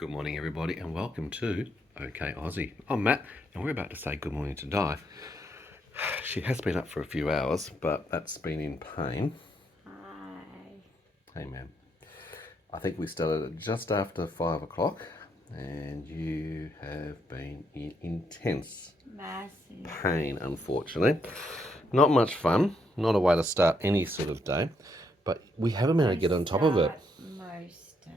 Good morning, everybody, and welcome to Ok Aussie. I'm Matt, and we're about to say good morning to Di. She has been up for a few hours, but that's been in pain. Hi. Hey, man. I think we started at just after 5 o'clock, and you have been in intense Massive. pain, unfortunately. Not much fun, not a way to start any sort of day, but we haven't managed to get on top of it. Most days.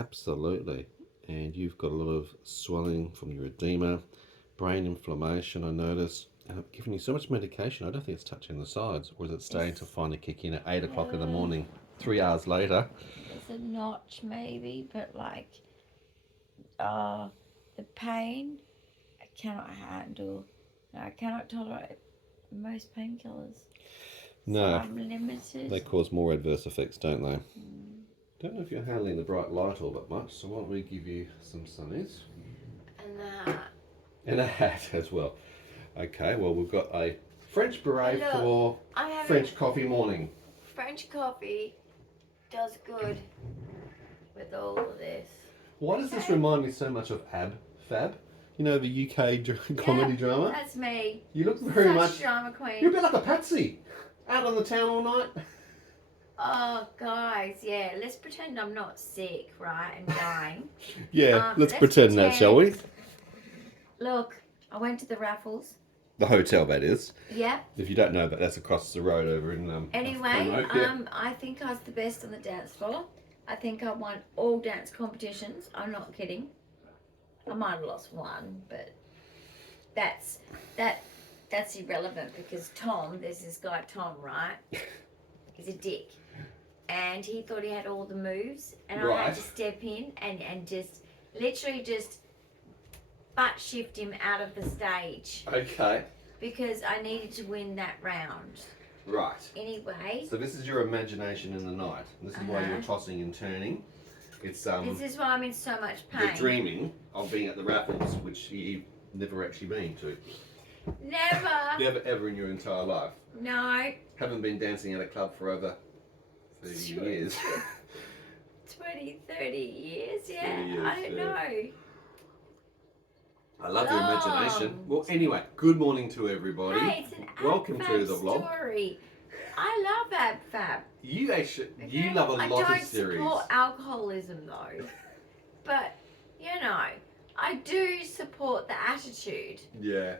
Absolutely. And you've got a lot of swelling from your edema, brain inflammation, I notice. And I've given you so much medication, I don't think it's touching the sides. Or is it starting to finally kick in at 8 o'clock in the morning, 3 hours later? There's a notch maybe, but like, the pain I cannot handle. I cannot tolerate most painkillers. No. So I'm limited. They cause more adverse effects, don't they? Don't know if you're handling the bright light all that much, so why don't we give you some sunnies? And a hat as well. Okay, well, we've got a French beret for French coffee morning. French coffee does good with all of this. Why does this remind me so much of Fab? You know, the UK comedy drama? That's me. You look very much drama queen. You're a bit like a patsy. Out on the town all night. Oh, guys, yeah, let's pretend I'm not sick, right, and dying. Let's pretend that, shall we? Look, I went to the raffles. The hotel, that is. Yeah. If you don't know that, that's across the road over in Anyway, I think I was the best on the dance floor. I think I won all dance competitions. I'm not kidding. I might have lost one, but that's irrelevant because Tom, there's this guy Tom, right? He's a dick. And he thought he had all the moves, and I had to step in and just literally just butt shift him out of the stage. Okay. Because I needed to win that round. Right. Anyway. So this is your imagination in the night. This is why you're tossing and turning. It's This is why I'm in so much pain. You're dreaming of being at the raffles, which you've never actually been to. Never. Never ever in your entire life. No. Haven't been dancing at a club for over 30 years. 20, 30 years, yeah. 30 years, I don't know. I love your imagination. Well, anyway, good morning to everybody. Hey, it's an Welcome Ab to Fab the vlog. Story. I love Ab Fab. You actually, you love a lot of series. I don't support alcoholism though, but you know, I do support the attitude. Yeah.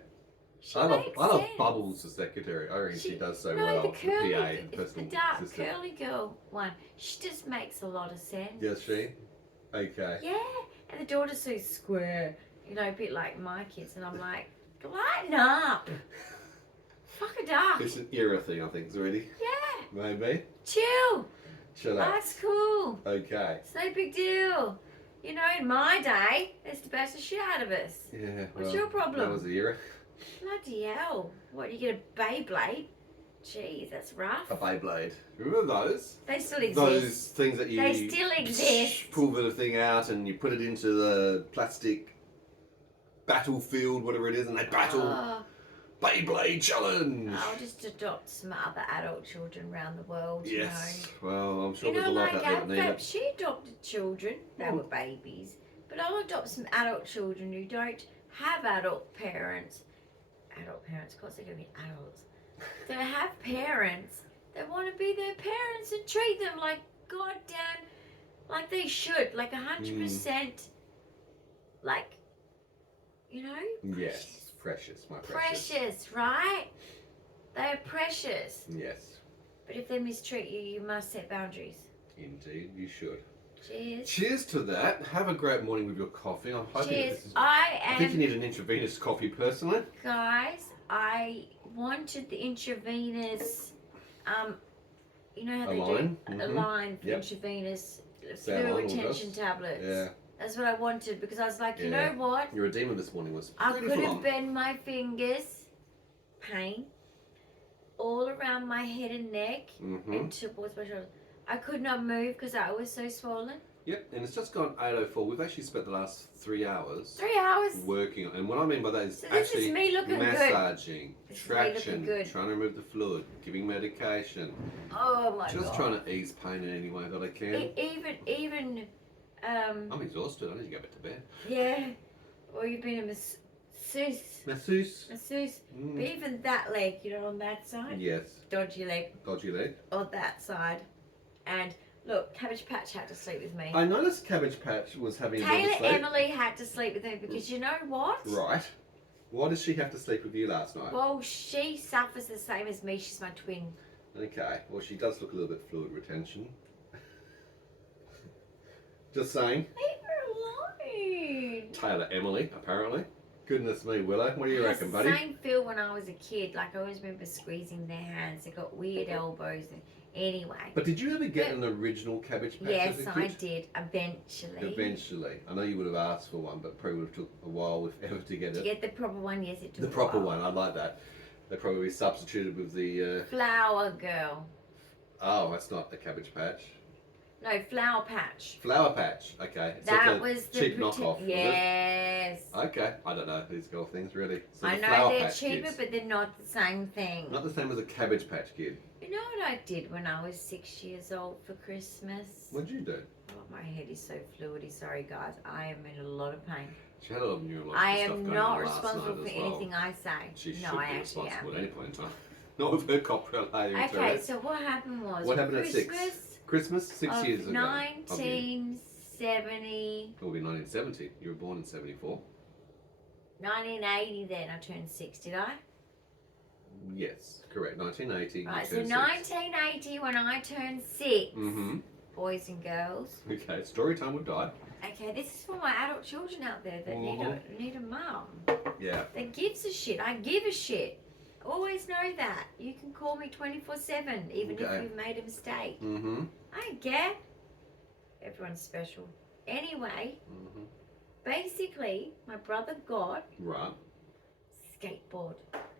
She I makes love sense. Bubbles, the secretary. I reckon she does so no, well. the curly, PA, it's the dark curly girl one. She just makes a lot of sense. Yes, she? Okay. Yeah, and the daughter's so square, you know, a bit like my kids, and I'm like, lighten up. Fuck a duck. It's an era thing, I think, Zuridi. Yeah. Maybe. Chill. Shut up. That's cool. Okay. It's no big deal. You know, in my day, they used to bash the shit out of us. Yeah. What's your problem? That was the era. Bloody hell. What, you get a Beyblade? Jeez, that's rough. A Beyblade. Remember those? They still exist. Those things that you... They still exist. Pull the thing out and you put it into the plastic battlefield, whatever it is, and they battle. Beyblade challenge! I'll just adopt some other adult children around the world, yes. you know. Well, I'm sure you there's know, a lot like out there that need it. she adopted children. They were babies. But I'll adopt some adult children who don't have adult parents. Adult parents, of course they're going to be adults. They have parents that want to be their parents and treat them like goddamn, like they should, like 100%, like, you know? Yes. Precious, my precious. Precious, right? They're precious. Yes. But if they mistreat you, you must set boundaries. Indeed, you should. Cheers. Cheers to that. Have a great morning with your coffee. I'm hoping Cheers. I think you need an intravenous coffee, personally. Guys, I wanted the intravenous, you know how they do a line for intravenous fluid retention tablets. Yeah. That's what I wanted because I was like, you know what? Your edema this morning was I pretty could full have on. bent my fingers, pain, all around my head and neck and towards my shoulders. I could not move because I was so swollen. Yep, and it's just gone 8:04. We've actually spent the last 3 hours. 3 hours? Working on, and what I mean by that is So this actually is me looking massaging, good. traction, trying to remove the fluid, giving medication. Oh my god. Just trying to ease pain in any way that I can. Even I'm exhausted. I need to go back to bed. Yeah. Or you've been a masseuse. Masseuse. Masseuse. But even that leg, you know, on that side. Yes. Dodgy leg. Dodgy leg. On that side. And look, Cabbage Patch had to sleep with me. I noticed Cabbage Patch was having a bit Taylor of sleep. Emily had to sleep with me because you know what? Right. Why did she have to sleep with you last night? Well, she suffers the same as me. She's my twin. Okay. Well, she does look a little bit fluid retention. Just saying. Leave her alone. Taylor Emily, apparently. Goodness me, Willow. What do you reckon, buddy? Same feel when I was a kid. Like I always remember squeezing their hands. They got weird elbows. Anyway. But did you ever get an original Cabbage Patch? Yes, as a I kid? did. Eventually. Eventually. I know you would have asked for one, but probably would have took a while, if ever, to get To it. get the proper one, yes, it took The a proper while. one, I like that. They probably substituted with the... Flower Girl. Oh, that's not a Cabbage Patch. No, Flower Patch. Flower Patch, okay. It's That like a was the cheap knockoff, was Yes. it? Okay, I don't know these girl things, really. So I the know Flower they're Patch cheaper, Kids. but they're not the same thing. Not the same as a Cabbage Patch Kid. You know what I did when I was 6 years old for Christmas? What'd you do? Oh, my head is so fluidy. Sorry, guys. I am in a lot of pain. She had a lot of neurological I stuff am going not on last responsible night for as well. anything I say. She no, should I be actually responsible am. at any point in time. Not with her copyright later. Okay, so what happened was What happened at Christmas 6? Christmas, 6 of years ago. 1970, It will be 1970. You were born in 74. 1980 then I turned 6, did I? Yes, correct. 1980. Right, so you turned 1980 when I turned 6, 6. Mm-hmm. boys and girls. Okay, story time would die. Okay, this is for my adult children out there that need a mum. Yeah. That gives a shit. I give a shit. Always know that. You can call me 24/7, even Okay. if you've made a mistake. Mm-hmm. I don't care. Everyone's special. Anyway, Mm-hmm. basically, my brother got Right. skateboard.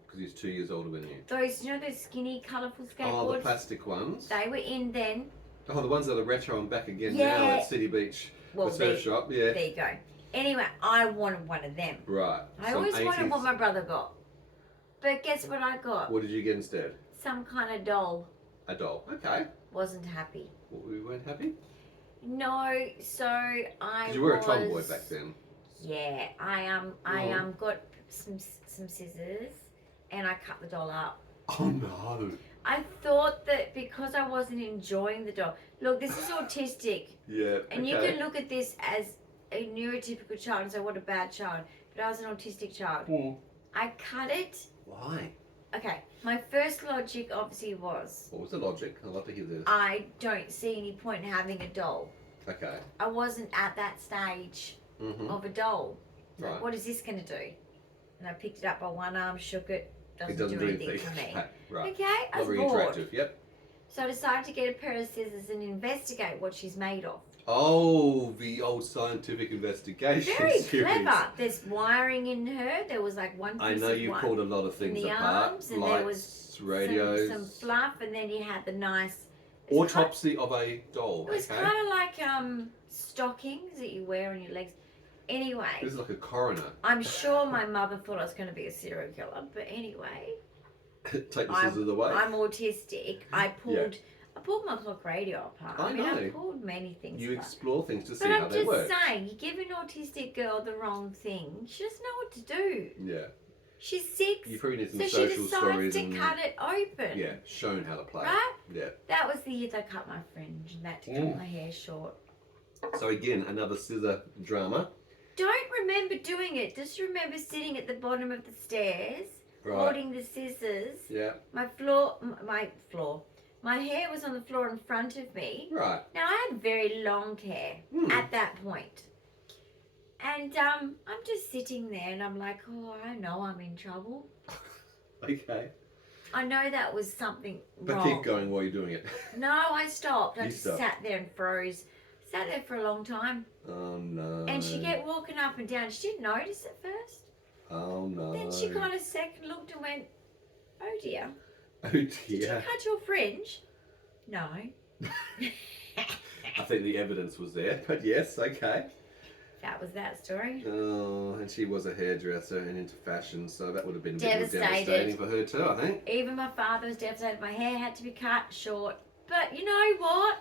Because he's 2 years older than you. Those, you know, those skinny, colourful skateboards. Oh, the plastic ones. They were in then. Oh, the ones that are retro and back again Yeah. now at City Beach, Well, the surf shop. Yeah. There you go. Anyway, I wanted one of them. Right. I Some always wanted 80s. what my brother got. But guess what I got? What did you get instead? Some kind of doll. A doll. Okay. Wasn't happy. Well, we weren't happy? No, so I Because you were a tomboy back then. Yeah, I got some scissors and I cut the doll up. Oh no. I thought that because I wasn't enjoying the doll. Look, this is autistic, Yeah. and you can look at this as a neurotypical child and say what a bad child. But I was an autistic child. Mm. I cut it. Why? Okay, my first logic obviously was What was the logic? I'd love to hear this. I don't see any point in having a doll. Okay. I wasn't at that stage Mm-hmm. of a doll. So Right. what is this going to do? And I picked it up by one arm, shook it. It doesn't do anything. for me. Right. Okay, I Not was very bored. interactive. Yep. So I decided to get a pair of scissors and investigate what she's made of. Oh, the old scientific investigation Very series. clever. There's wiring in her. There was like one piece I know of you one pulled a lot of in things the apart. arms, and Lights, there was radios. some fluff, and then you had the nice. it was Autopsy of a doll. It was Okay. kind of like stockings that you wear on your legs. Anyway, This is like a coroner. I'm sure my mother thought I was going to be a serial killer, but anyway. Take the scissors away. I'm autistic. I pulled my clock radio apart. I mean, I know. pulled many things You apart. explore things to see But how I'm they just work. saying, you give an autistic girl the wrong thing, she doesn't know what to do. Yeah. She's 6, You probably need some so she social decides stories to and cut it open. yeah, shown how to play. Right? Yeah. That was the year they cut my fringe and that to cut my hair short. So again, another scissor drama. Don't remember doing it. Just remember sitting at the bottom of the stairs, Right. holding the scissors. Yeah. My hair was on the floor in front of me. Right. Now I had very long hair at that point. And I'm just sitting there and I'm like, oh, I know I'm in trouble. Okay. I know that was something But wrong. keep going while you're doing it. No, I stopped. I You just stopped. sat there and froze. Sat there for a long time. Oh no. And she kept walking up and down. She didn't notice at first. Oh no. Then she kind of second looked and went, oh dear. Oh Did you dear. cut your fringe? No. I think the evidence was there, but yes, okay. That was that story. Oh, and she was a hairdresser and into fashion, so that would have been a bit more Devastated. devastating for her too, I think. Even my father was devastated. My hair had to be cut short. But you know what?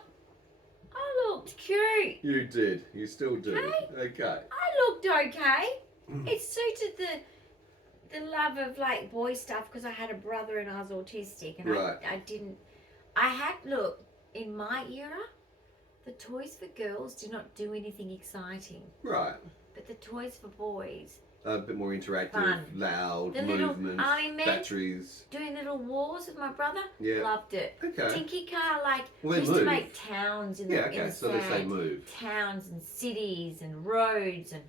I looked cute. You did. You still do. Hey. Okay. I looked okay. It suited the love of like boy stuff because I had a brother and I was autistic and Right. look, in my era, the toys for girls did not do anything exciting. Right. But the toys for boys, A bit more interactive, fun. loud, The little movement, army men batteries. doing little wars with my brother, Yeah. loved it. Okay. Tinky car, like, Well, we they used move. to make towns in Yeah, the, in okay, the so they say sand. move. Towns and cities and roads and...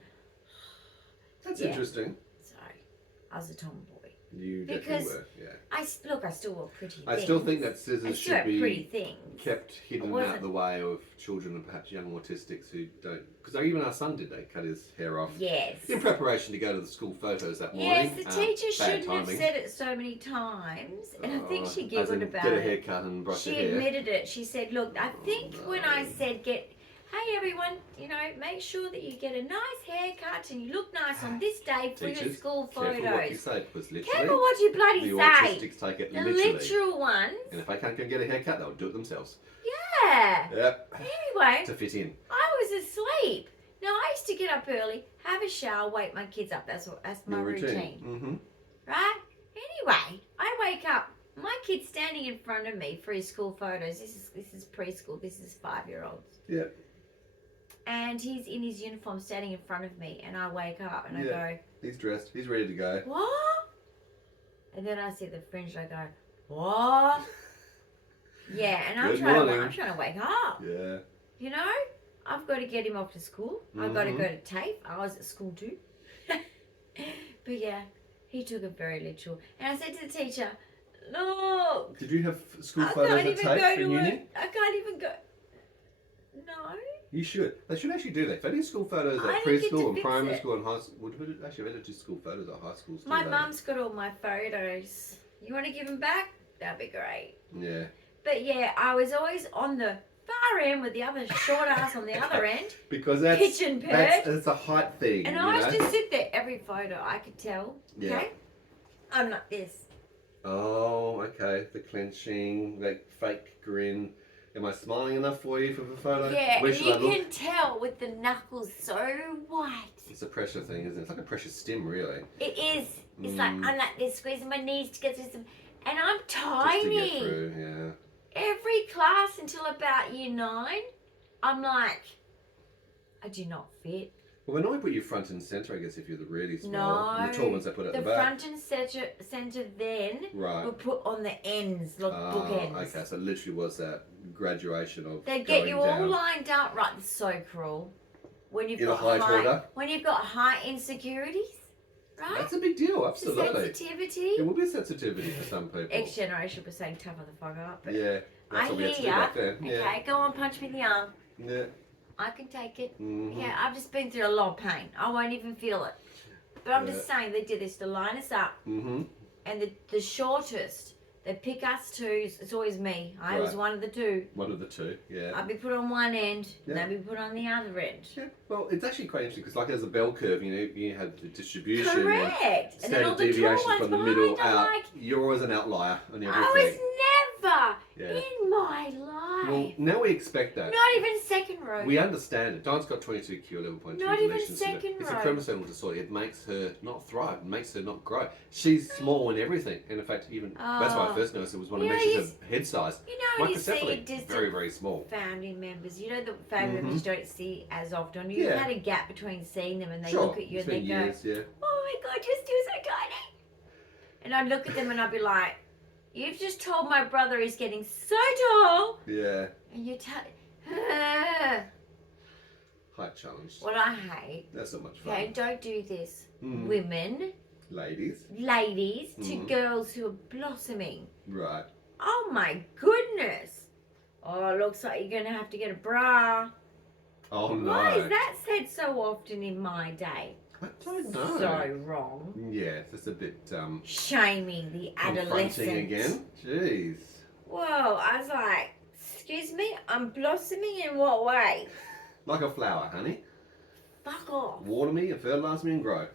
That's Yeah. interesting. Sorry, I was a tomboy. You Because definitely were, yeah. I still wore pretty things. I still think that I scissors still should had pretty be things. kept hidden It out wasn't- the way of children and perhaps young autistics who don't... Because even our son did, they cut his hair off. Yes. In preparation to go to the school photos that morning. Yes, the teacher bad shouldn't have timing. said it so many times, and I think she As giggled in, about get a it. haircut and brush She your hair. admitted it. She said, "Look, I think when no. I said hey everyone, make sure that you get a nice haircut and you look nice on this day for your Teachers, school careful what you photos. say, because literally Careful what you bloody the say. autistics take it The literally. literal ones. And if they can't go and get a haircut, they'll do it themselves. Yeah. Yep. Anyway, To fit in. I was asleep. Now I used to get up early, have a shower, wake my kids up. That's my Your routine. Mm-hmm. Right? Anyway, I wake up. My kid's standing in front of me for his school photos. This is preschool. This is 5-year-olds. Yeah. And he's in his uniform standing in front of me. And I wake up and I go, He's dressed. He's ready to go. what? And then I see the fringe and I go, what? Yeah, and I'm Good trying morning. to wake up. Yeah. You know? I've got to get him off to school. I've got to go to TAFE. I was at school too. But yeah, he took it very literal. And I said to the teacher, look, Did you have school I photos can't at even TAFE go in to uni? it. I can't even go. No. You should. They should actually do that. They do school photos I at didn't get to preschool and fix primary it. school and high school. Well, actually, they do school photos at high schools too. My don't mum's got all my photos. You want to give them back? That'd be great. they? Yeah. But yeah, I was always on the far end with the other short ass on the other end. Because that's Pigeon bird. that's a height thing. And you I know? used to sit there every photo. I could tell. Yeah. Okay? I'm like this. Oh, okay. The clenching, that fake grin. Am I smiling enough for you for the photo? Yeah, Where and should you I look? can tell with the knuckles so white. It's a pressure thing, isn't it? It's like a pressure stim, really. It is. It's like I'm like this, squeezing my knees to get through some. And I'm Just to tiny. get through, yeah. Every class until about year 9, I'm like, I do not fit. Well, they normally put you front and centre, I guess, if you're the really small. No, And the tall ones they put at the the back. front and center then Right. were put on the ends, like bookends. Okay, so it literally was that graduation of They get going you all down. lined up right. It's so cruel. When you've In a got height order? when you've got high insecurities, right? That's a big deal, It's a absolutely. sensitivity. It will be a sensitivity for some people. X generation was saying tougher the fuck up. But Yeah, that's I what we had to do hear ya. back then. Yeah. Okay, go on, punch me in the arm. Yeah. I can take it. Mhm. Yeah, I've just been through a lot of pain. I won't even feel it. But I'm just saying they did this to line us up. Mm-hmm. And the shortest, they pick us two. It's always me. I was Right. one of the two. One of the two, yeah. I'd be put on one end, Yeah. and they'd be put on the other end. Yeah, well, it's actually quite interesting because, like, as a bell curve, you had the distribution and Correct. And then all standard the tall deviation ones from the behind, middle I'm out. like, You're always an outlier on everything. I was never Yeah. in my life. Well, now we expect that. Not even second row. We understand it. Dyan's got 22q, 11.2 Not even deletion syndrome. second It's a row. chromosomal disorder. It makes her not thrive. It makes her not grow. She's small in everything. And in fact, even that's why I first noticed it was one of You know, measures of head size. You know when you see Microcephaly, distant very, very small. family members, you know the family members you don't see as often. You've Yeah. had a gap between seeing them and they Sure, look at you it's and they been go, years, yeah. oh my God, you're still so tiny. And I'd look at them and I'd be like, you've just told my brother he's getting so tall Yeah. and you tell Height challenge. what I hate. That's not much fun. Okay, don't do this. Mm. Women, Ladies. ladies, to Mhm. girls who are blossoming. Right. Oh my goodness. Oh, looks like you're gonna have to get a bra. Oh no. Why is that said so often in my day? I don't know. So wrong. Yeah, it's a bit Shaming the confronting adolescent. again. Jeez. Whoa, I was like, excuse me, I'm blossoming in what way? Like a flower, honey. Fuck off. Water me and fertilise me and grow.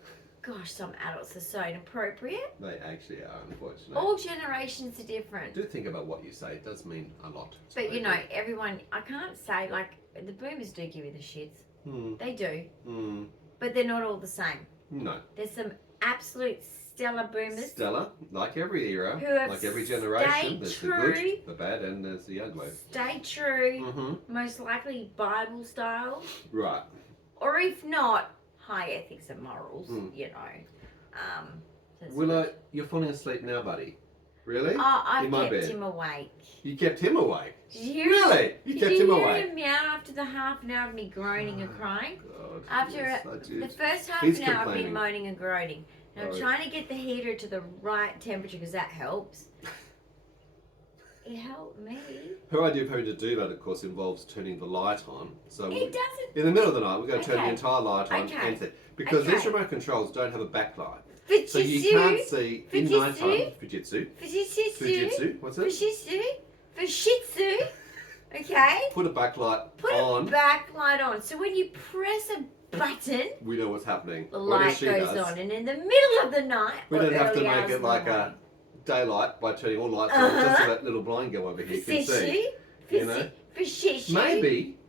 gosh, some adults are so inappropriate. They actually are, unfortunately. All generations are different. Do think about what you say. It does mean a lot. But you know, everyone, I can't say, like, the boomers do give you the shits. They do. But they're not all the same. No. There's some absolute stellar boomers. Stellar, like every era, who have like every generation. There's true, the good, the bad, and there's the ugly. Stay true, most likely Bible style. Right. Or if not, high ethics and morals, you know. Willow, you're falling asleep now, buddy. Really? Oh, I In my kept bed. him awake. You kept him awake? Did you hear Really? You kept him awake? Did you hear him meow after the half an hour of me groaning and crying? God, After yes, I did. the first half He's an hour I've complaining. been moaning and groaning. And I'm Oh. trying to get the heater to the right temperature because that helps. It helped me. Her idea of having to do that, of course, involves turning the light on. So It doesn't. in the middle of the night, we're going to turn the Okay. entire light on. Okay. And because Okay. these remote controls don't have a backlight. Fujitsu. So you can't see in Fujitsu. nighttime. Fujitsu. Fujitsu. Fujitsu. What's it? Fujitsu. Fujitsu. Okay? Put a backlight Put on. a backlight on. So when you press a button, We know what's happening. the What light she goes does, on. And in the middle of the night, we or don't have to early make hours it of the like morning, a daylight by turning all lights on, just so that little blind girl over here can see. You know? Fujitsu.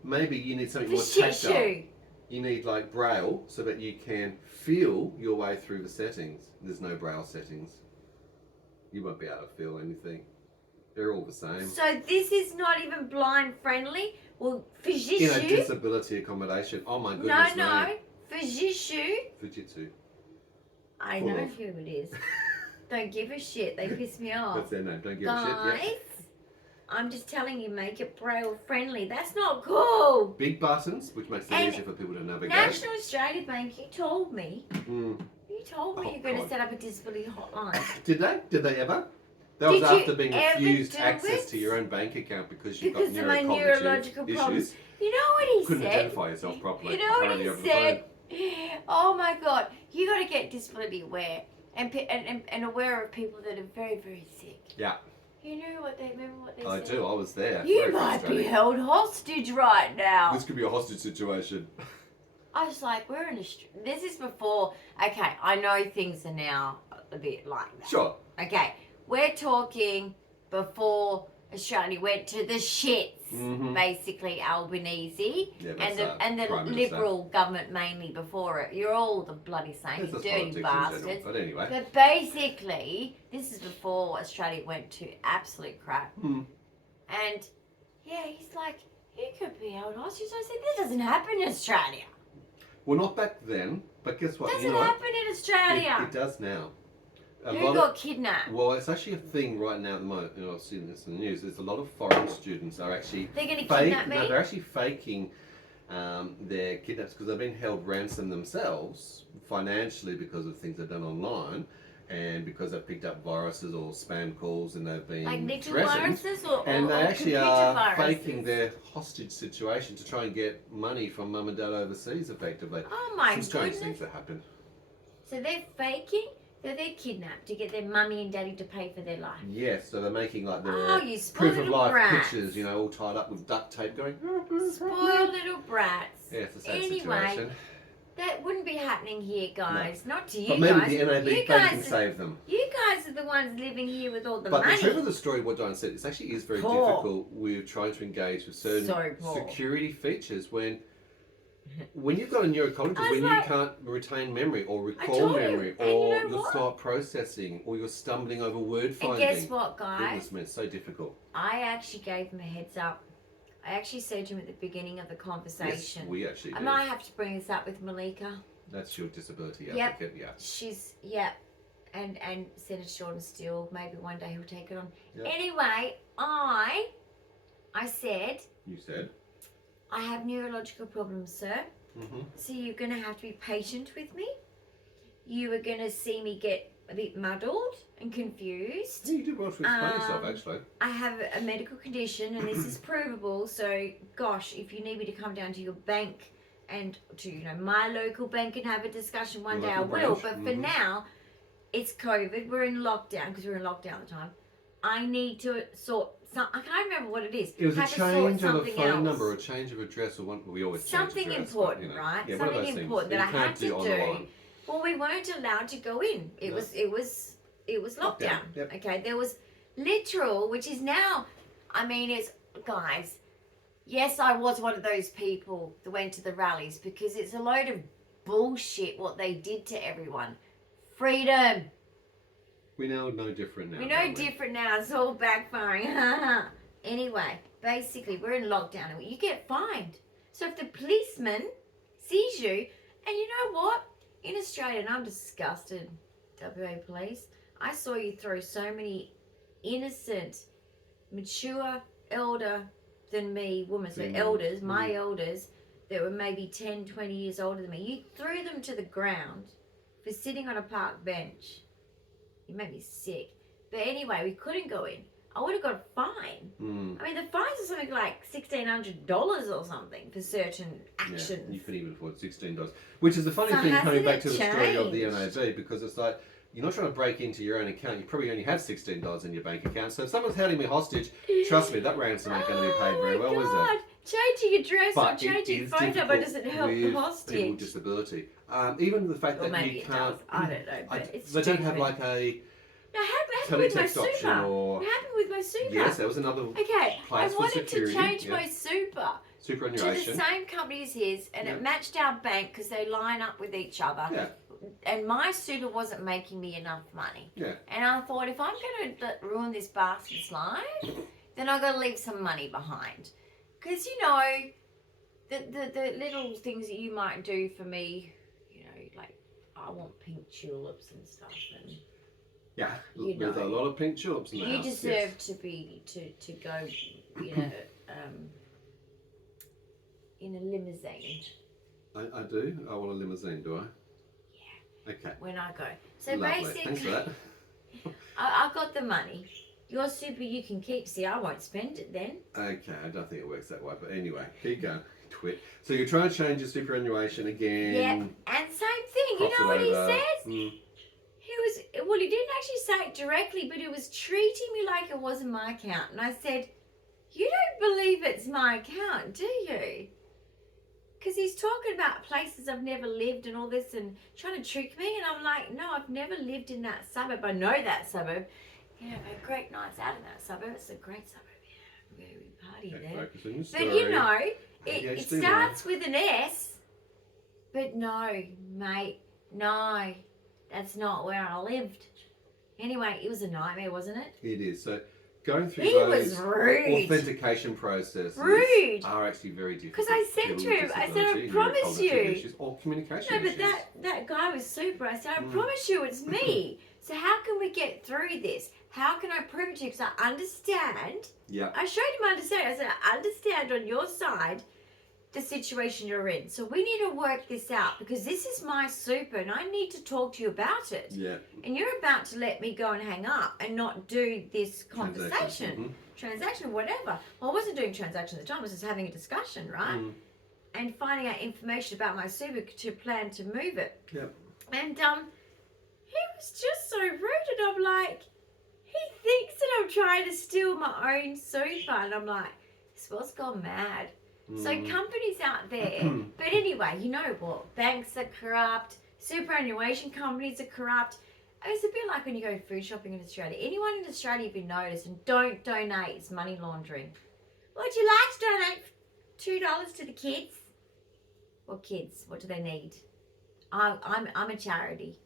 Maybe you need something more tactile. Fujitsu. You need like braille so that you can feel your way through the settings. There's no braille settings. You won't be able to feel anything. They're all the same. So this is not even blind friendly? Well, In a Fujitsu. disability accommodation. Oh my goodness. No. Fujitsu. Fujitsu. I Full know of. who it is. Don't give a shit. They piss me off. That's their name. Don't give a Guys, shit. Yep. I'm just telling you, make it braille friendly. That's not cool. Big buttons, which makes it And easier for people to navigate. National Australia Bank, you told me. Mm. You told me Oh, you're going to God. set up a disability hotline. Did they? Did they ever? That was Did you after being ever refused do access it? to your own bank account because you've Because got of my neurological issues. problems. You know what he Couldn't said? identify yourself properly. You know what apparently he over the said? Oh my God, you got to get disability aware and aware of people that are very, very sick. Yeah, You know what they remember what they I said? do. I was there. You Very might be frustrating. held hostage right now. This could be a hostage situation. I was like, we're in this is before. Okay, I know things are now a bit like that. Sure. Okay, we're talking before Australia went to the shits. Mhm. Basically, Albanese Yeah, and that's the Prime Minister. Liberal government mainly before it. You're all the bloody same, It's you just dirty politics in general. bastards. But anyway. But basically, this is before Australia went to absolute crap. Hmm. And yeah, he's like, you could be held hostage. I said, this doesn't happen in Australia. Well, not back then, but guess what? Doesn't you know what? happen in Australia. It does now. Who got kidnapped? Well, it's actually a thing right now at the moment. You know, I've seen this in the news. There's a lot of foreign students are actually They're going to kidnap me? No, they're actually faking their kidnaps because they've been held ransom themselves financially because of things they've done online, and because they've picked up viruses or spam calls and they've been Like nickel threatened. viruses or And they or actually computer are viruses? faking their hostage situation to try and get money from mum and dad overseas, effectively. Oh my Some strange goodness. things that happen. So they're faking that they're kidnapped to get their mummy and daddy to pay for their life. Yes, so they're making like their Oh, you spoiled proof of little life brats. pictures, you know, all tied up with duct tape going. Spoiled little brats. Yeah, it's the same Anyway, situation. that wouldn't be happening here, guys. Not to you But maybe guys. the NAB you they guys can are, save them. You guys are the ones living here with all the But money. the truth of the story, what Dyan said, it actually is very Poor. difficult with trying to engage with certain So poor. security features when you've got a neurocognitive, I was when like- you can't retain memory or recall told you, memory, and you or know you're what? slow at processing, or you're stumbling over word and finding. guess what, guys? Goodness me, it's so difficult. I actually gave him a heads up. I actually said to him at the beginning of the Yes, conversation. we actually I do. might have to bring this up with Malika. That's your disability Yep. advocate, yeah. She's and Senator Jordan Steele. Maybe one day he'll take it on. Yep. Anyway, I said You said. I have neurological problems, sir. Mm-hmm. So you're going to have to be patient with me. You are going to see me get a bit muddled and confused. Yeah, you did well to explain yourself, actually. I have a medical condition and this is provable. So, gosh, if you need me to come down to your bank and to, my local bank and have a discussion one Your day, I local will. branch, But for mhm. now, it's COVID. We're in lockdown because we were in lockdown at the time. I need to sort some. I can't remember what it is. It was a Had to sort change of a something phone else. number, or a change of address, or one. We always change Something address, important, but, right? Yeah, one of Something those things important that that you I can't had to do on the do. line. Well, we weren't allowed to go in. It was lockdown. Yep. Okay, there was literal, which is now, I mean, it's guys. Yes, I was one of those people that went to the rallies because it's a load of bullshit what they did to everyone. Freedom. We know no different now. We know different now. It's all backfiring. Anyway, basically, we're in lockdown and you get fined. So if the policeman sees you, and you know what? In Australia, and I'm disgusted, WA police, I saw you throw so many innocent, mature, elder than me women, so elders, my elders, that were maybe 10, 20 years older than me. You threw them to the ground for sitting on a park bench. You made me sick. But anyway, we couldn't go in. I would have got a fine. I mean, the fines are something like $1,600 or something for certain actions. Yeah, you couldn't even afford $16. Which is the funny thing coming back to the story of the NAB, because it's like, you're not trying to break into your own account. You probably only have $16 in your bank account. So if someone's holding me hostage, trust me, that ransom ain't going to be paid very well, is it? Changing address or changing phone number doesn't help the hostage. People with disability. Even the fact that you can't. I don't know, but it's they don't have like a. No, it happened with my super. Or... It happened with my super. Yes, that was another. Okay, I wanted to change my super. Superannuation. To the same company as his, and it matched our bank because they line up with each other. Yeah. And my super wasn't making me enough money. Yeah. And I thought, if I'm going to ruin this bastard's life, then I've got to leave some money behind. Because, you know, the little things that you might do for me, you know, like, I want pink tulips and stuff. And yeah, you there's a lot of pink tulips in the house. You deserve to be, to go, you know, in a limousine. I do? I want a limousine, do I? Okay. When I go. So Lovely. basically, thanks for that. I got the money. Your super you can keep. See, I won't spend it then. Okay, I don't think it works that way. But anyway, keep going. Twit. So you're trying to change your superannuation again. Yeah, and same thing. You know what he says? He didn't actually say it directly, but he was treating me like it wasn't my account. And I said, you don't believe it's my account, do you? Because he's talking about places I've never lived and all this and trying to trick me. And I'm like, no, I've never lived in that suburb. I know that suburb. Yeah, I've had great nights out in that suburb. It's a great suburb. Yeah, we party there. But you know, it starts with an S. But no, mate, no. That's not where I lived. Anyway, it was a nightmare, wasn't it? It is. So going through those authentication processes are actually very difficult. Because I said to him, I said, I promise you. Issues or communication No, but issues. that guy was super. I said, I promise you it's me. So how can we get through this? How can I prove it to you? Because I understand. Yeah. I showed him understand. I said, I understand on your side the situation you're in. So we need to work this out because this is my super and I need to talk to you about it. Yeah. And you're about to let me go and hang up and not do this conversation, transaction, whatever. Well, I wasn't doing transaction at the time. I was just having a discussion, right? And finding out information about my super to plan to move it. Yep. And he was just so rude, and I'm like, he thinks that I'm trying to steal my own super, and I'm like, this boss gone mad. So companies out there, but anyway, you know what? Banks are corrupt, superannuation companies are corrupt. It's a bit like when you go food shopping in Australia. Anyone in Australia, if you notice, and don't donate, it's money laundering. Would you like to donate $2 to the kids? What kids? What do they need? I'm a charity.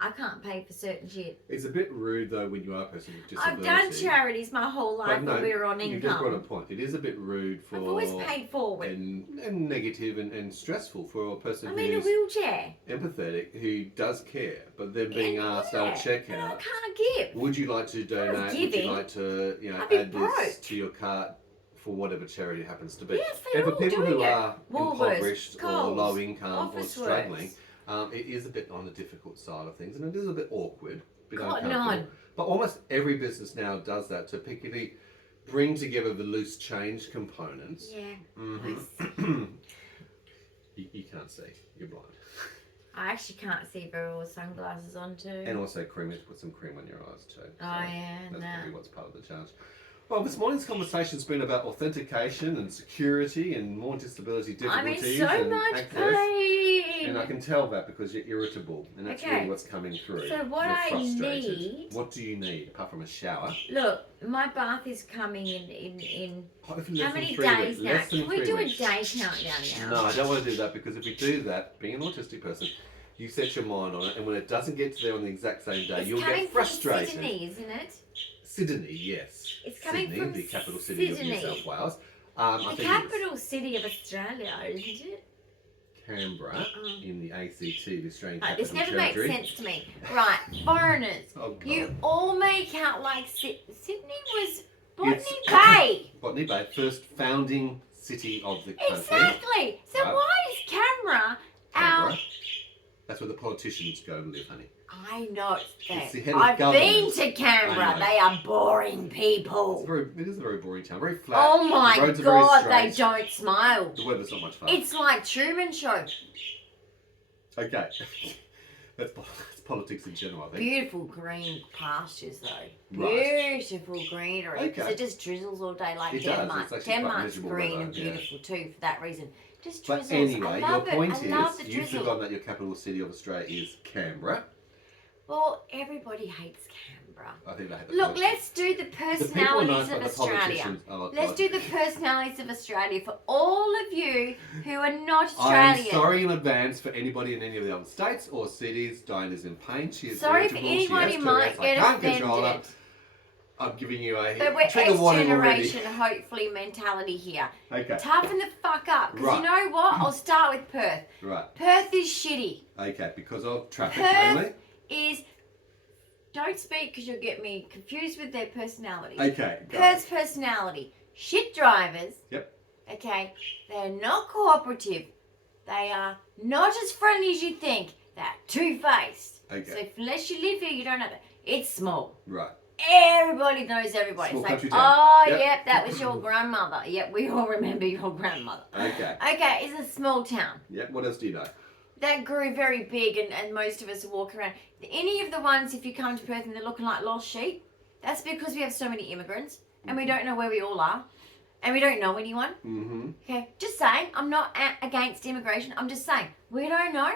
I can't pay for certain shit. It's a bit rude though when you are a person with disability. I've done charities my whole life when we were on income. You just brought a point. It is a bit rude for... I've always paid forward. And negative and stressful for a person I'm in a who's wheelchair. Empathetic, who does care, but then being asked at a checkout, I can't give. would you like to donate? Would you like to add this to your cart for whatever charity it happens to be? Yes, they're and for all people doing who it. are impoverished or low income or Office struggling, it is a bit on the difficult side of things, and it is a bit awkward. None. But almost every business now does that to particularly bring together the loose change components. Yeah. You can't see. You're blind. I actually can't see very well with sunglasses on too. And also put some cream on your eyes too. So yeah, that's probably what's part of the challenge. Well, this morning's conversation's been about authentication and security and more disability I'm in difficulties so and much access. pain. And I can tell that because you're irritable, and that's Okay. really what's coming through. So what You're I frustrated. need- What do you need apart from a shower? Look, my bath is coming in Hopefully how less than many 3 days weeks. now? Less than Can we 3 do weeks. a day countdown now? No, I don't want to do that because if we do that, being an autistic person, you set your mind on it, and when it doesn't get to there on the exact same day, It's you'll coming get frustrated. from Sydney, isn't it? Sydney, yes. It's coming Sydney, from the capital city of New Sydney. South Wales. I The think it is capital city of Australia, isn't it? Canberra in the ACT, the Australian Right, Capital this never Territory. makes sense to me. Right, foreigners. Oh, God. You all make out like Sydney was Botany It's- Bay. Botany Bay, first founding city of the country. Exactly. So Right. why is Canberra Canberra. out? That's where the politicians go and live, honey. I know it's It's the there. head of I've been government. to Canberra. I know. They are boring people. It is a very boring town, very flat. Oh The my roads are very god, they straight. don't smile. The weather's not much fun. It's like Truman Show. Okay. That's politics in general, I think. Beautiful green pastures though. Right. Beautiful greenery. Okay. Because it just drizzles all day like It does. Denmark. It's actually quite Denmark's miserable green weather, and yeah. beautiful too for that reason. Just But drizzles. anyway, I your love point it. I love the is you've drizzle. forgotten that your capital city of Australia is Canberra. Well, everybody hates Canberra. I think they have the Look, politics. let's do the The people are personalities nice, but of the Australia. politicians are like Let's do the personalities of Australia for all of you who are not I'm Australian. sorry in advance for anybody in any of the other states or cities. Dyan is in pain. She is Sorry for irritable. She anyone has who Tourette's. might I get can't control her. offended. I'm giving you a But we're trigger warning already. X-generation, hopefully, mentality here. Okay. Toughen the fuck up. Because Right. you know what? I'll start with Perth. Right. Perth is shitty. Okay. Because of traffic Perth mainly. is... Don't speak because you'll get me confused with their personalities. Okay. Go. Perth's personality. Shit drivers. Yep. Okay? They're not cooperative. They are not as friendly as you think. They're two-faced. Okay. So unless you live here, you don't know that. It's small. Right. Everybody knows everybody. Small It's like, country town. oh, Yep. yep, that was your grandmother. Yep, we all remember your grandmother. Okay. Okay, it's a small town. Yep. What else do you know? That grew very big and most of us walk around. Any of the ones, if you come to Perth and they're looking like lost sheep, that's because we have so many immigrants and we don't know where we all are and we don't know anyone. Mm-hmm. Okay, just saying, I'm not against immigration. I'm just saying, we don't know.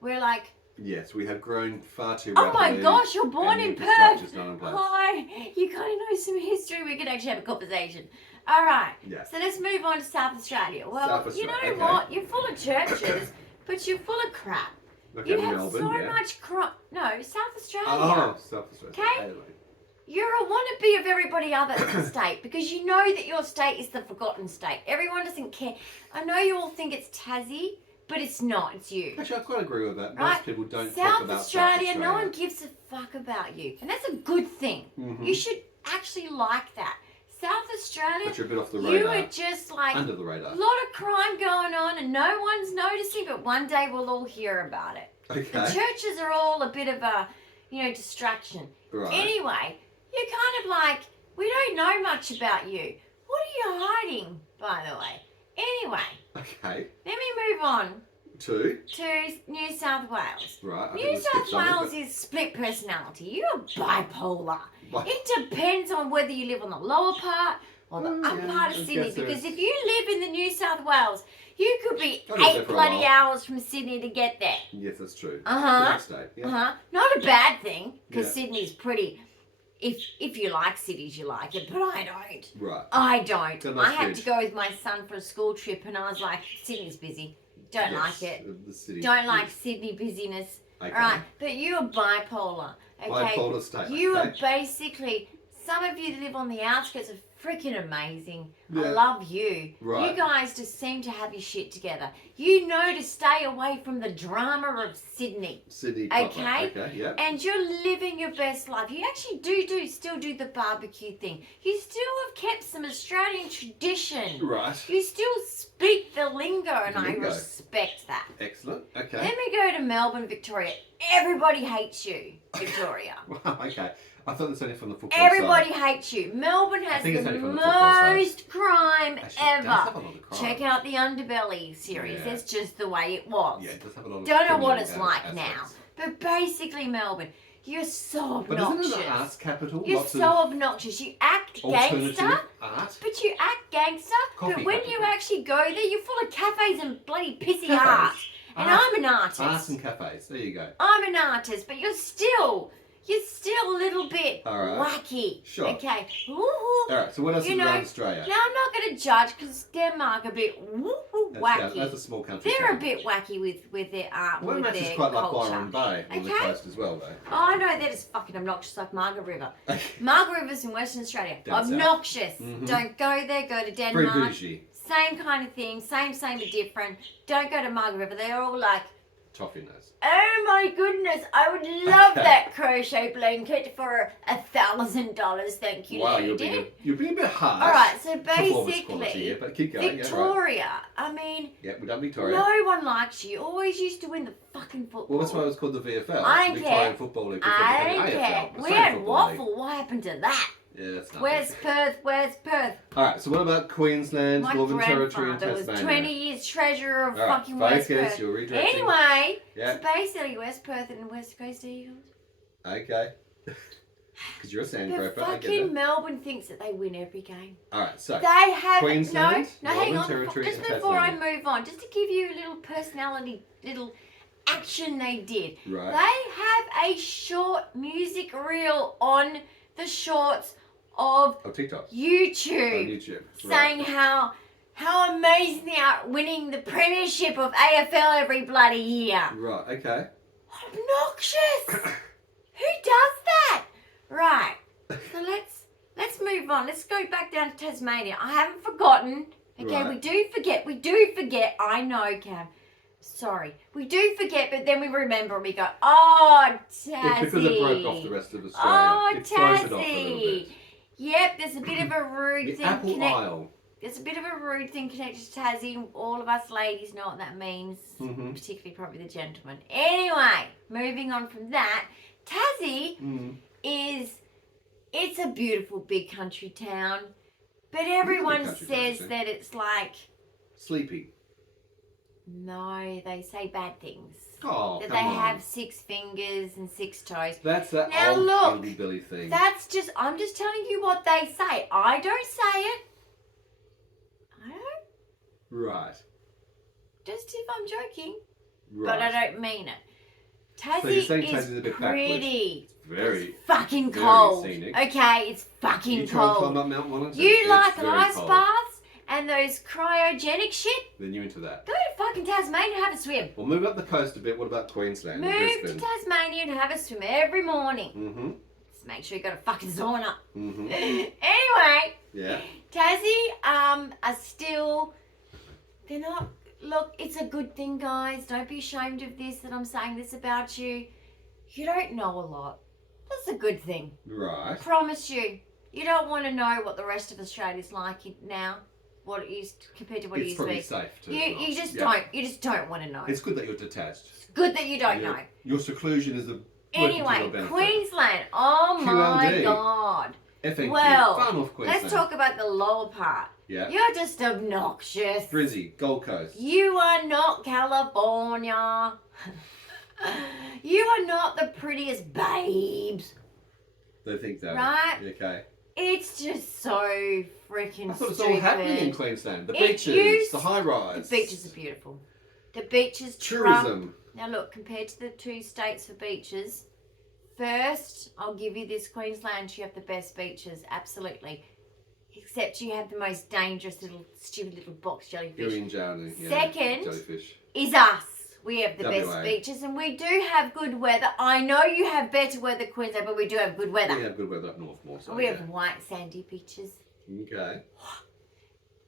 We're like, Yes, we have grown far too oh rapidly. my gosh, you're born and in the Perth. infrastructure's not in place. Hi, you kind of know some history. We could actually have a conversation. All right. Yeah. So let's move on to South Australia. Well, South you know Australia, okay. what? You're full of churches, but you're full of crap. Okay, You have Melbourne, so yeah. much crap. No, South Australia. Oh, South Australia. Okay. Anyway. You're a wannabe of everybody other in the state because you know that your state is the forgotten state. Everyone doesn't care. I know you all think it's Tassie, but it's not. It's you. Actually, I quite agree with that. Right. Most people don't talk South about Australia, South no one gives a fuck about you. And that's a good thing. Mhm. You should actually like that. South Australia, But you're a bit off the you radar. are just like Under the a radar. lot of crime going on and no one's noticing, but one day we'll all hear about it. The Okay. churches are all a bit of a, distraction. Right. Anyway, you're kind of like, we don't know much about you. What are you hiding, by the way? Anyway, Okay. let me move on Two. to New South Wales. Right. I New think we South skipped something, Wales is split personality. You're bipolar. but- It depends on whether you live on the lower part or the upper yeah, part of I Sydney. guess Because there's- if you live in the New South Wales, you could be I lived there 8 for a bloody while. hours from Sydney to get there. Yes, that's true. Uh-huh. Good state. Yeah. Not a bad thing, because Yeah. Sydney's pretty. If you like cities, you like it, but I don't. Right. I don't. Got a nice I had bridge. to go with my son for a school trip, and I was like, Sydney's busy. Don't Yes, like it. The city. Don't like Sydney busyness. Okay. Alright, but you are bipolar. Okay. Bipolar state. You are okay. basically, some of you that live on the outskirts are freaking amazing. I Yeah. love you. Right. You guys just seem to have your shit together. You know to stay away from the drama of Sydney. Sydney. Proper. Okay. Okay. Yeah. And you're living your best life. You actually still do the barbecue thing. You still have kept some Australian tradition. Right. You still speak the lingo, and I Lingo. respect that. Excellent. Okay. Let me go to Melbourne, Victoria. Everybody hates you, Victoria. Wow. Okay. I thought this only from the football Everybody side. hates you. Melbourne has think the it's only from the football side. most crime Actually, it does have ever. a lot of crime. Check out the Underbelly series. Yeah. It's just the way it was. Yeah, it does have a lot of Don't know what criminal it's like aspects. now. But basically, Melbourne, you're so But obnoxious. isn't it an arts capital? You're Lots so of... obnoxious. You act act Alternative gangster. art. But you act gangster. Coffee but when cafe. you actually go there, you're full of cafes and bloody pissy Cafes. art. And Art. I'm an artist. Arts and cafes. There you go. I'm an artist, but you're still a little bit All right. wacky. Sure. Okay. All right. So what else is around Australia? Now I'm not going to judge because Denmark a bit wacky. That's a small country. They're a bit wacky with their art, Well, with matches their quite culture. like Byron Bay on the Okay. coast as well, though. Oh no, they're just fucking obnoxious like Margaret River. Margaret River's in Western Australia. Down south. Obnoxious. Mhm. Don't go there. Go to Very Denmark. bougie. Same kind of thing. Same but different. Don't go to Margaret River. They're all like, Toffee nose. oh my goodness, I would love that crochet blanket for $1,000. Thank you, Wow, lady. you're being a bit harsh. All right, so Performance quality basically, here, but keep going. Victoria. I mean, Yeah, we've done Victoria. no one likes you. Always used to win the fucking football. Well, that's why it was called the VFL. I don't Victorian care. Football League. I before it don't became care. AFL, We Australian had Football League. waffle. What happened to that? Yeah, that's not Where's Perth? Where's Perth? All right, so what about Queensland, My Northern Territory, and grandfather was Tasmania? 20 years treasurer of All right, fucking West focus, Perth. you're redirecting. Anyway, Yeah. so basically West Perth and West Coast Eagles. Okay. Because you're a sand But groper, I get fucking that. Melbourne thinks that they win every game. All right, so They have Queensland, no. Hang Northern on. Territory, Just and before I Tasmania. move on, just to give you a little personality, little action they did. Right. They have a short music reel on the shorts of Oh, TikTok. YouTube, On YouTube. saying how amazing they are winning the premiership of AFL every bloody year. Right, okay. Obnoxious. Who does that? Right. So let's move on. Let's go back down to Tasmania. I haven't forgotten. Okay, Right. we do forget. I know, Cam. Sorry. We do forget, but then we remember and we go, oh, Tassie. It's because it broke off the rest of Australia. Oh, it throws it off a little bit. Tassie. Yep, there's a bit of a rude The thing Apple Isle. There's a bit of a rude thing connected to Tassie. All of us ladies know what that means, Mhm. particularly probably the gentlemen. Anyway, moving on from that, Tassie it's a beautiful big country town, but everyone country town, says isn't it? that it's like, Sleepy. no, they say bad things. Oh, That come they on. have 6 fingers and 6 toes. That's that Now old look, hillbilly thing. I'm just telling you what they say. I don't say it. I don't. Right. Just if I'm joking. Right. But I don't mean it. Tassie So you're saying is Tassie's a bit pretty. Very. It's fucking very cold. scenic. Okay, it's fucking You try and cold. climb up Mount Wellington? You It's like very ice cold. baths and those cryogenic shit? Then you're into that. Go to fucking Tasmania and have a swim. Well, move up the coast a bit. What about Queensland? Move to Brisbane? Tasmania and have a swim every morning. Mm-hmm. Just make sure you got a fucking sauna. Mm-hmm. Anyway, Yeah. Tassie are still, they're not, look, it's a good thing, guys. Don't be ashamed of this, that I'm saying this about you. You don't know a lot. That's a good thing. I Right. promise you. You don't want to know what the rest of Australia's like now, what it is compared to what it It's used to probably be. safe to. You just Yeah. don't want to know. It's good that you're detached. Good that you don't Your- know. Your seclusion is a working to your Anyway, benefit. Queensland. Oh my QLD. God. FNQ. Well, Farm off Queensland. Let's talk about the lower part. Yeah. You're just obnoxious. Brizzy, Gold Coast. You are not California. You are not the prettiest babes. They think that. Right? Okay. It's just so freaking I thought it's stupid. all happening in Queensland. The It beaches, used- the high rise. The beaches are beautiful. The beaches trump. Tourism. Now look, compared to the 2 states for beaches, first, I'll give you this, Queensland, you have the best beaches, absolutely. Except you have the most dangerous little, stupid little box jellyfish. Irian yeah, Second, jellyfish. Is us. We have the WA. best beaches and we do have good weather. I know you have better weather, Queensland, but we do have good weather. We have good weather up north more so. We yeah. have white sandy beaches. Okay.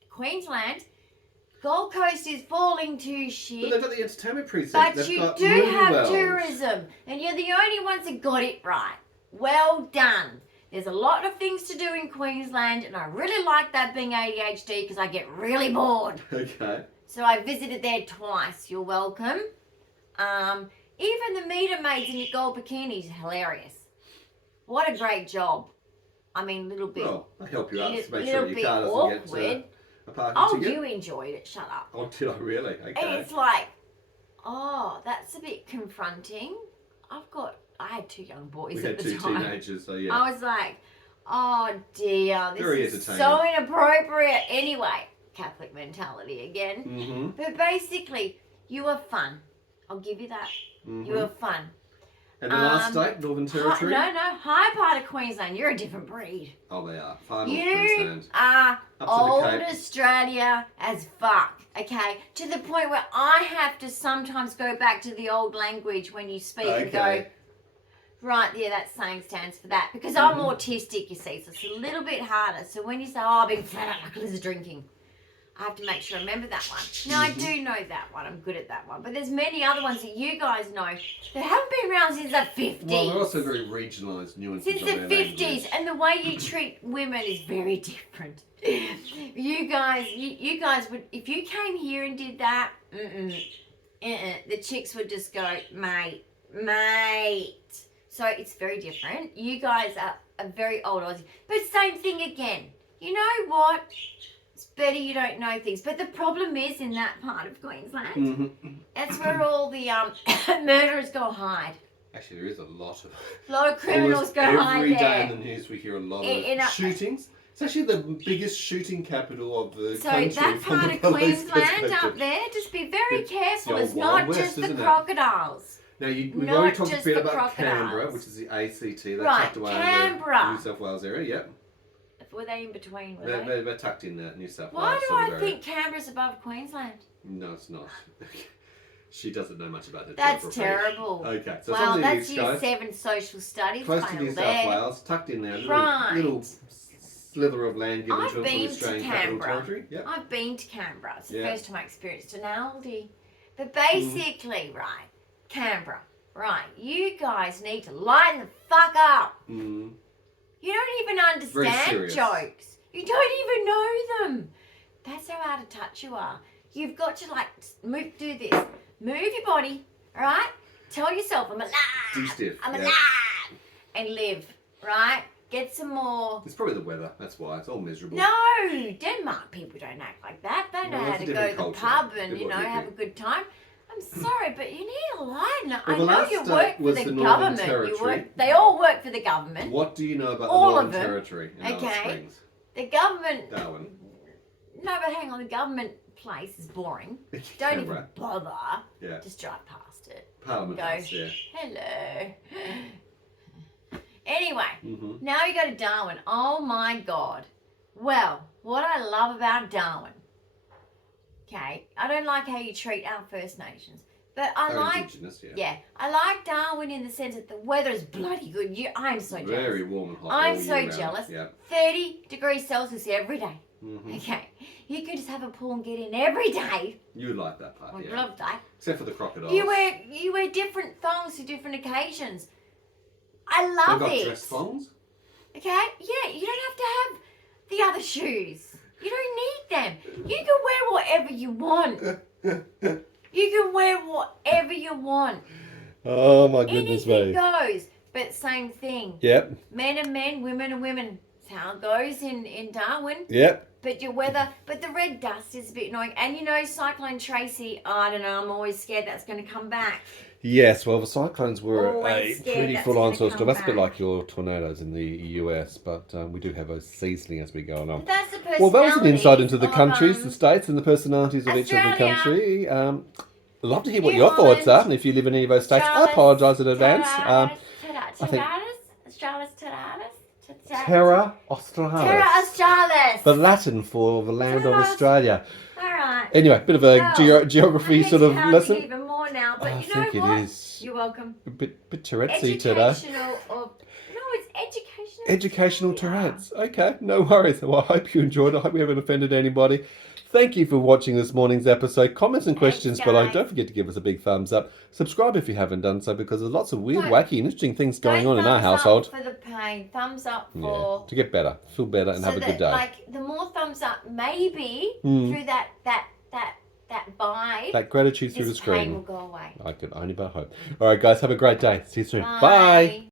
Queensland, Gold Coast is falling to But shit. they've got the entertainment precinct. But They've you got do movie have wells. tourism, and you're the only ones that got it right. Well done. There's a lot of things to do in Queensland, and I really like that being ADHD because I get really bored. Okay. So I visited there twice. You're welcome. Even the meter maids in your gold bikinis are hilarious. What a great job. I mean, little bit. Well, I'll help you out to make little sure your bit car doesn't awkward. get a parking Oh, ticket. you enjoyed it. Shut up. Oh, did I really? Okay. And it's like, oh, that's a bit confronting. I had 2 young boys We at had the 2 time. teenagers, so yeah. I was like, Oh dear, Very this is entertaining. so inappropriate. Anyway, Catholic mentality again. Mm-hmm. But basically, you are fun. I'll give you that. Mm-hmm. You are fun. And the last state, Northern Territory? High part of Queensland. You're a different breed. Oh, they are. Far North You Queensland. are Up to the old Cape. Australia as fuck. Okay, to the point where I have to sometimes go back to the old language when you speak and go, right, yeah, that saying stands for that. Because I'm autistic, you see, so it's a little bit harder. So when you say, oh, I've been flat out knuckles of drinking, I have to make sure I remember that one. Now, I do know that one. I'm good at that one. But there's many other ones that you guys know that haven't been around since the 50s. Well, they're also very regionalised nuances Since of the their 50s. language. And the way you treat women is very different. You guys would, if you came here and did that, the chicks would just go, mate. So it's very different. You guys are a very old Aussie. But same thing again. You know what? It's better you don't know things. But the problem is in that part of Queensland, that's where all the murderers go hide. Actually, there is a lot of criminals go hide every there. day in the news we hear a lot of shootings. It's actually the biggest shooting capital of the country. So that part of Queensland up there, just be very careful. It's not just the crocodiles. Now, we've already talked a bit about Canberra, which is the ACT. They're tucked away in the New South Wales area, yep. Were they in between? They're tucked in New South Wales. Why do I think Canberra's above Queensland? No, it's not. She doesn't know much about it. That's terrible. Okay, so well, it's that's year 7 social studies. Close to New South Wales, tucked in there. Little slither of land given to the Australian Capital Territory. Yep. I've been to Canberra. It's the first time I experienced an Aldi. But basically, right, Canberra, right, you guys need to lighten the fuck up. You don't even understand jokes. You don't even know them. That's how out of touch you are. You've got to do this. Move your body, all right? Tell yourself, I'm alive. Do stiff. I'm alive. And live, right? Get some more. It's probably the weather. That's why. It's all miserable. No, Denmark people don't act like that. They know how to go to the pub and, have a good time. I'm sorry, but you need to lighten up. Well, I know you work for the government. They all work for the government. What do you know about all the Northern Territory in Alice Springs? The government. Darwin. No, but hang on. The government place is boring. Don't even bother. Yeah. Just drive past it. Parliament House, yeah. Hello. Anyway, now you go to Darwin. Oh my God. Well, what I love about Darwin, okay, I don't like how you treat our First Nations, but I like, I like Darwin in the sense that the weather is bloody good. I'm so jealous. Very warm and hot. I'm so jealous. 30 degrees Celsius every day. Okay, you can just have a pool and get in every day. You would like that part, I love that. Except for the crocodiles. You wear different thongs for different occasions. I love it. Dress thongs? Okay, yeah, you don't have to have the other shoes. You don't need them. You can wear whatever you want. You can wear whatever you want. Oh my goodness me. Anything goes. But same thing. Yep. Men are men, women are women. That's how it goes in Darwin. Yep. But your weather, but the red dust is a bit annoying. And Cyclone Tracy, I don't know, I'm always scared that's going to come back. Yes, well, the cyclones were Always a pretty full-on sort of stuff. That's a bit back. like your tornadoes in the US, but we do have a seasoning as we go along. But that's the personality. Well, that was an insight into the countries, the states, and the personalities of each of the Australia. country. I'd love to hear what New your thoughts are, Holland. and if you live in any of those states, I apologise in advance. Terra Australis. Terra Australis. The Latin for the land of Australia. All right. Anyway, bit of a geography sort of lesson. Even more now, but I you know think what? it is. You're welcome. A bit Tourette'sy today. Educational it's educational. Educational Tourette's. Okay, no worries. Well, I hope you enjoyed it. I hope we haven't offended anybody. Thank you for watching this morning's episode. Comments and questions below. Don't forget to give us a big thumbs up. Subscribe if you haven't done so, because there's lots of weird, wacky, and interesting things going on in our household. Thumbs up for the pain. Thumbs up for... to get better. Feel better and have a good day. Like, the more thumbs up, maybe, through that vibe... That gratitude through the screen. Pain will go away. I can only but hope. All right, guys, have a great day. See you soon. Bye. Bye.